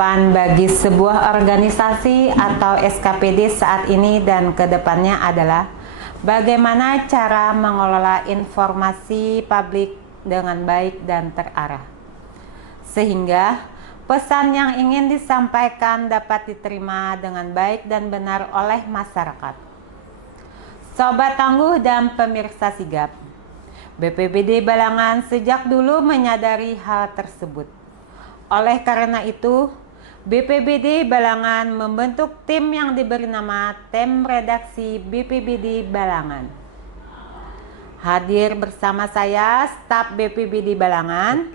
depan bagi sebuah organisasi atau SKPD saat ini dan ke depannya adalah bagaimana cara mengelola informasi publik dengan baik dan terarah, sehingga pesan yang ingin disampaikan dapat diterima dengan baik dan benar oleh masyarakat. Sobat Tangguh dan pemirsa sigap, BPBD Balangan sejak dulu menyadari hal tersebut. Oleh karena itu, BPBD Balangan membentuk tim yang diberi nama Tim Redaksi BPBD Balangan. Hadir bersama saya staf BPBD Balangan,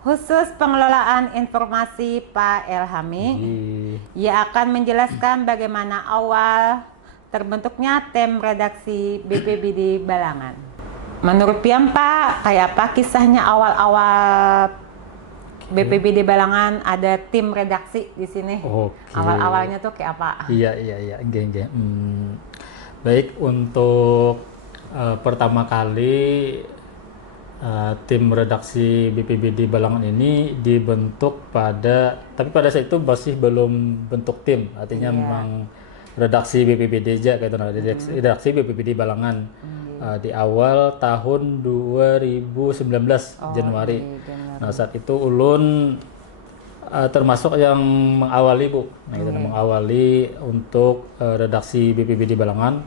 khusus pengelolaan informasi Pak Elhami. Ia akan menjelaskan bagaimana awal terbentuknya Tim Redaksi BPBD Balangan. Menurut Piam Pak, kayak apa kisahnya awal-awal BPBD Balangan ada tim redaksi di sini? Awal-awalnya tuh kayak apa? Iya. Baik, untuk pertama kali tim redaksi BPBD Balangan ini dibentuk tapi pada saat itu masih belum bentuk tim, artinya memang redaksi BPBD aja kayak itu, redaksi BPBD Balangan. Di awal tahun 2019 Januari. Nah, saat itu Ulun termasuk yang mengawali, Bu. Nah, kita mengawali untuk redaksi BPBD Balangan.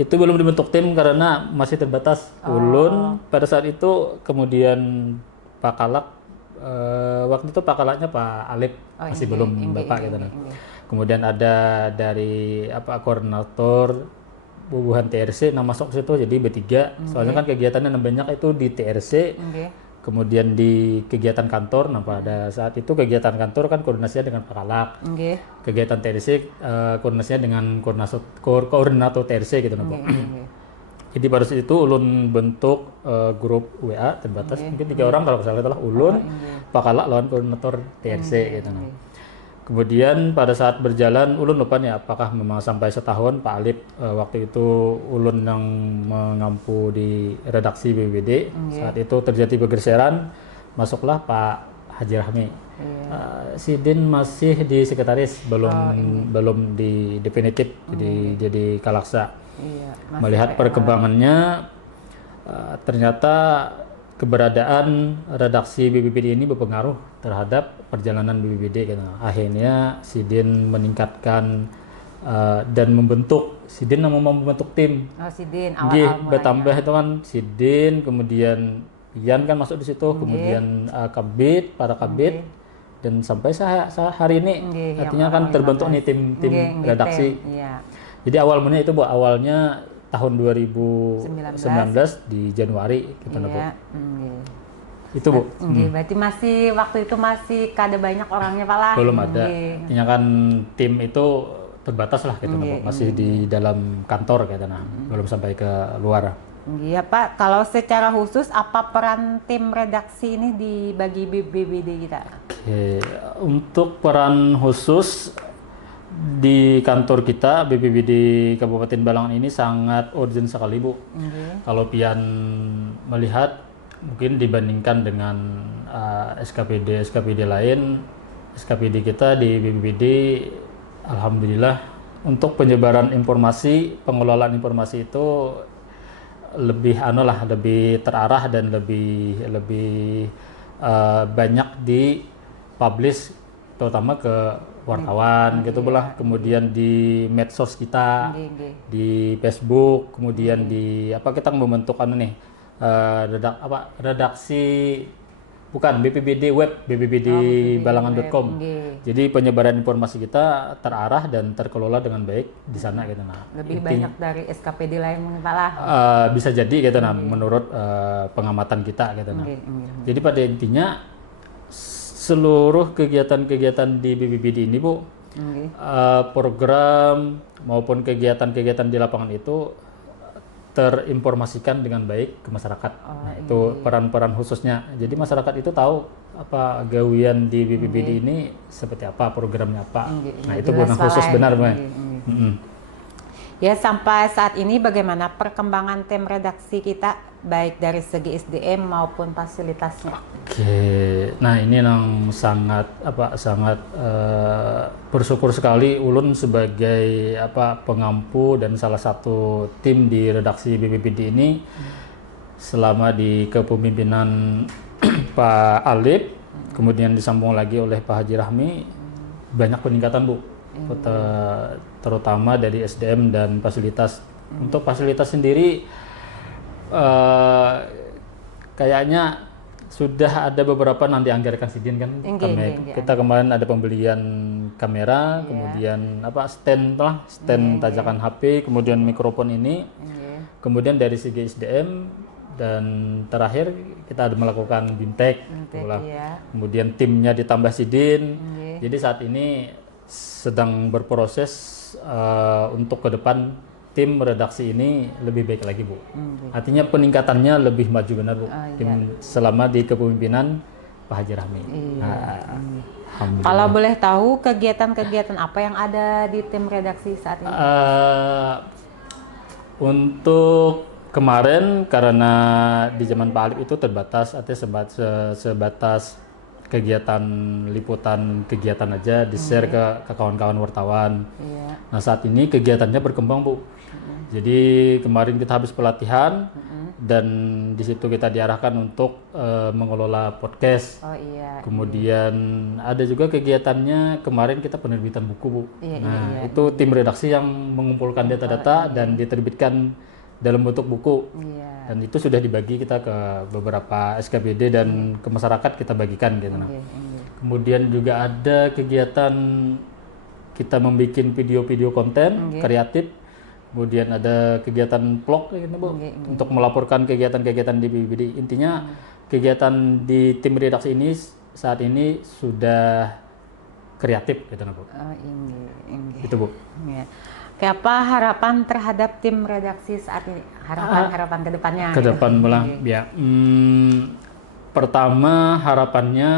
Itu belum dibentuk tim karena masih terbatas. Ulun pada saat itu, kemudian Pak Kalak, waktu itu Pak Kalaknya Pak Alip, masih belum Bapak gitu. Kemudian ada dari koordinator Bubuhan TRC, masuk ke situ jadi bertiga. Soalnya kan kegiatannya banyak itu di TRC, kemudian di kegiatan kantor. Nah, pada saat itu kegiatan kantor kan koordinasinya dengan Pak Kalak, kegiatan TRC koordinasinya dengan koordinator TRC gitu, Pak. Jadi pada saat itu Ulun bentuk grup WA terbatas, mungkin 3 orang kalau salah, itulah Ulun, Pak Kalak lawan koordinator TRC gitu. Kemudian pada saat berjalan, Ulun lupa nih apakah memang sampai setahun Pak Alip waktu itu Ulun yang mengampu di redaksi BPBD. Saat itu terjadi pergeseran, masuklah Pak Haji Rahmi. Sidin masih di sekretaris, belum di definitif jadi Kalaksa. Melihat perkembangannya, ternyata keberadaan redaksi BPBD ini berpengaruh terhadap perjalanan BPBD. Akhirnya Sidin meningkatkan dan Sidin mau membentuk tim. Sidin awal-awal bertambah itu kan Sidin, kemudian Ian kan masuk di situ, kemudian Kabit, para Kabit, dan sampai hari ini artinya kan terbentuk nih tim redaksi. Jadi awalnya itu, Bu, awalnya tahun 2019 di Januari kita itu, Bu. Berarti waktu itu masih kada banyak orangnya, Pak lah. Belum ada. Artinya kan tim itu terbatas lah gitu, Bu. Masih di dalam kantor gitu, belum sampai ke luar. Iya, Pak. Kalau secara khusus apa peran tim redaksi ini bagi BPBD kita? Untuk peran khusus di kantor kita BPBD Kabupaten Balangan ini sangat urgent sekali, Bu. Kalau Pian melihat mungkin dibandingkan dengan SKPD lain, SKPD kita di BPBD alhamdulillah untuk penyebaran informasi, pengelolaan informasi itu lebih lebih terarah dan lebih banyak dipublish terutama ke wartawan gitu pula, kemudian di medsos kita, di Facebook, kemudian kita membentuk redaksi BPBD web, bbdbalangan.com. Jadi penyebaran informasi kita terarah dan terkelola dengan baik di sana gitu. Lebih banyak dari SKPD lain Pak lah. Bisa jadi gitu menurut pengamatan kita gitu. Jadi pada intinya seluruh kegiatan-kegiatan di BPBD ini, Bu, program maupun kegiatan-kegiatan di lapangan itu terinformasikan dengan baik ke masyarakat. Itu peran-peran khususnya. Jadi masyarakat itu tahu apa gawian di BPBD ini seperti apa, programnya apa. Itu benar khusus benar, Bu. Ya, sampai saat ini bagaimana perkembangan tim redaksi kita baik dari segi SDM maupun fasilitasnya. Oke, nah ini yang sangat bersyukur sekali Ulun sebagai pengampu dan salah satu tim di redaksi BPBD ini selama di kepemimpinan Pak Alip, kemudian disambung lagi oleh Pak Haji Rahmi, banyak peningkatan Bu, terutama dari SDM dan fasilitas. Untuk fasilitas sendiri kayaknya sudah ada beberapa nanti anggarkan sidin kan. Kita kemarin ada pembelian kamera, kemudian stand tajakan HP, kemudian mikrofon ini. Kemudian dari segi SDM dan terakhir kita ada melakukan bintek, kemudian timnya ditambah sidin. Jadi saat ini sedang berproses untuk ke depan tim redaksi ini lebih baik lagi Bu. Artinya peningkatannya lebih maju benar Bu. Tim selama di kepemimpinan Pak Haji Rahmi. Kalau boleh tahu kegiatan-kegiatan apa yang ada di tim redaksi saat ini? Untuk kemarin karena di zaman Pak Alip itu terbatas, artinya sebatas kegiatan liputan kegiatan aja di-share ke kawan-kawan wartawan. Nah saat ini kegiatannya berkembang Bu. Jadi kemarin kita habis pelatihan dan di situ kita diarahkan untuk mengelola podcast. Kemudian ada juga kegiatannya kemarin kita penerbitan buku Bu. Itu tim redaksi yang mengumpulkan data-data dan diterbitkan dalam bentuk buku. Dan itu sudah dibagi kita ke beberapa SKPD dan ke masyarakat kita bagikan gitu. Kemudian juga ada kegiatan kita membuat video-video konten kreatif. Kemudian ada kegiatan vlog gitu Bu, untuk melaporkan kegiatan-kegiatan di BPBD. Intinya kegiatan di tim redaksi ini saat ini sudah kreatif gitu Bu. Itu Bu. Apa harapan terhadap tim redaksi saat ini? Harapan ke depannya. Ke depan ya. Pertama harapannya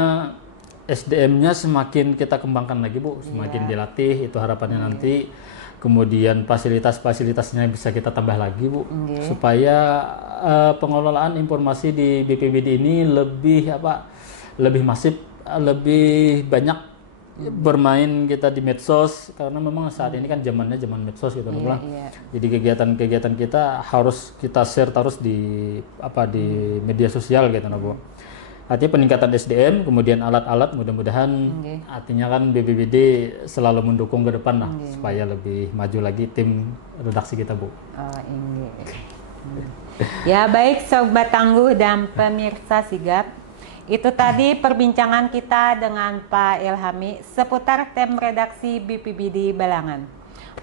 SDM-nya semakin kita kembangkan lagi Bu, semakin dilatih, itu harapannya nanti. Kemudian fasilitas-fasilitasnya bisa kita tambah lagi Bu, supaya pengelolaan informasi di BPBD ini lebih masif, lebih banyak bermain kita di medsos, karena memang saat ini kan zamannya zaman medsos gitu Jadi kegiatan-kegiatan kita harus kita share terus di media sosial gitu Bu. Artinya peningkatan SDM, kemudian alat-alat mudah-mudahan artinya kan BPBD selalu mendukung ke depan supaya lebih maju lagi tim redaksi kita Bu. Ya baik Sobat Tangguh dan pemirsa Sigap, itu tadi perbincangan kita dengan Pak Ilhami seputar tim redaksi BPBD Balangan.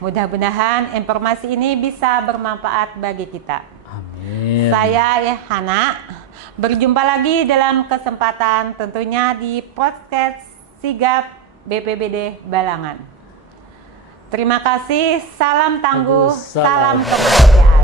Mudah-mudahan informasi ini bisa bermanfaat bagi kita. Amin. Saya Hana. Berjumpa lagi dalam kesempatan tentunya di podcast Sigap BPBD Balangan. Terima kasih, salam tangguh, salam kemanusiaan.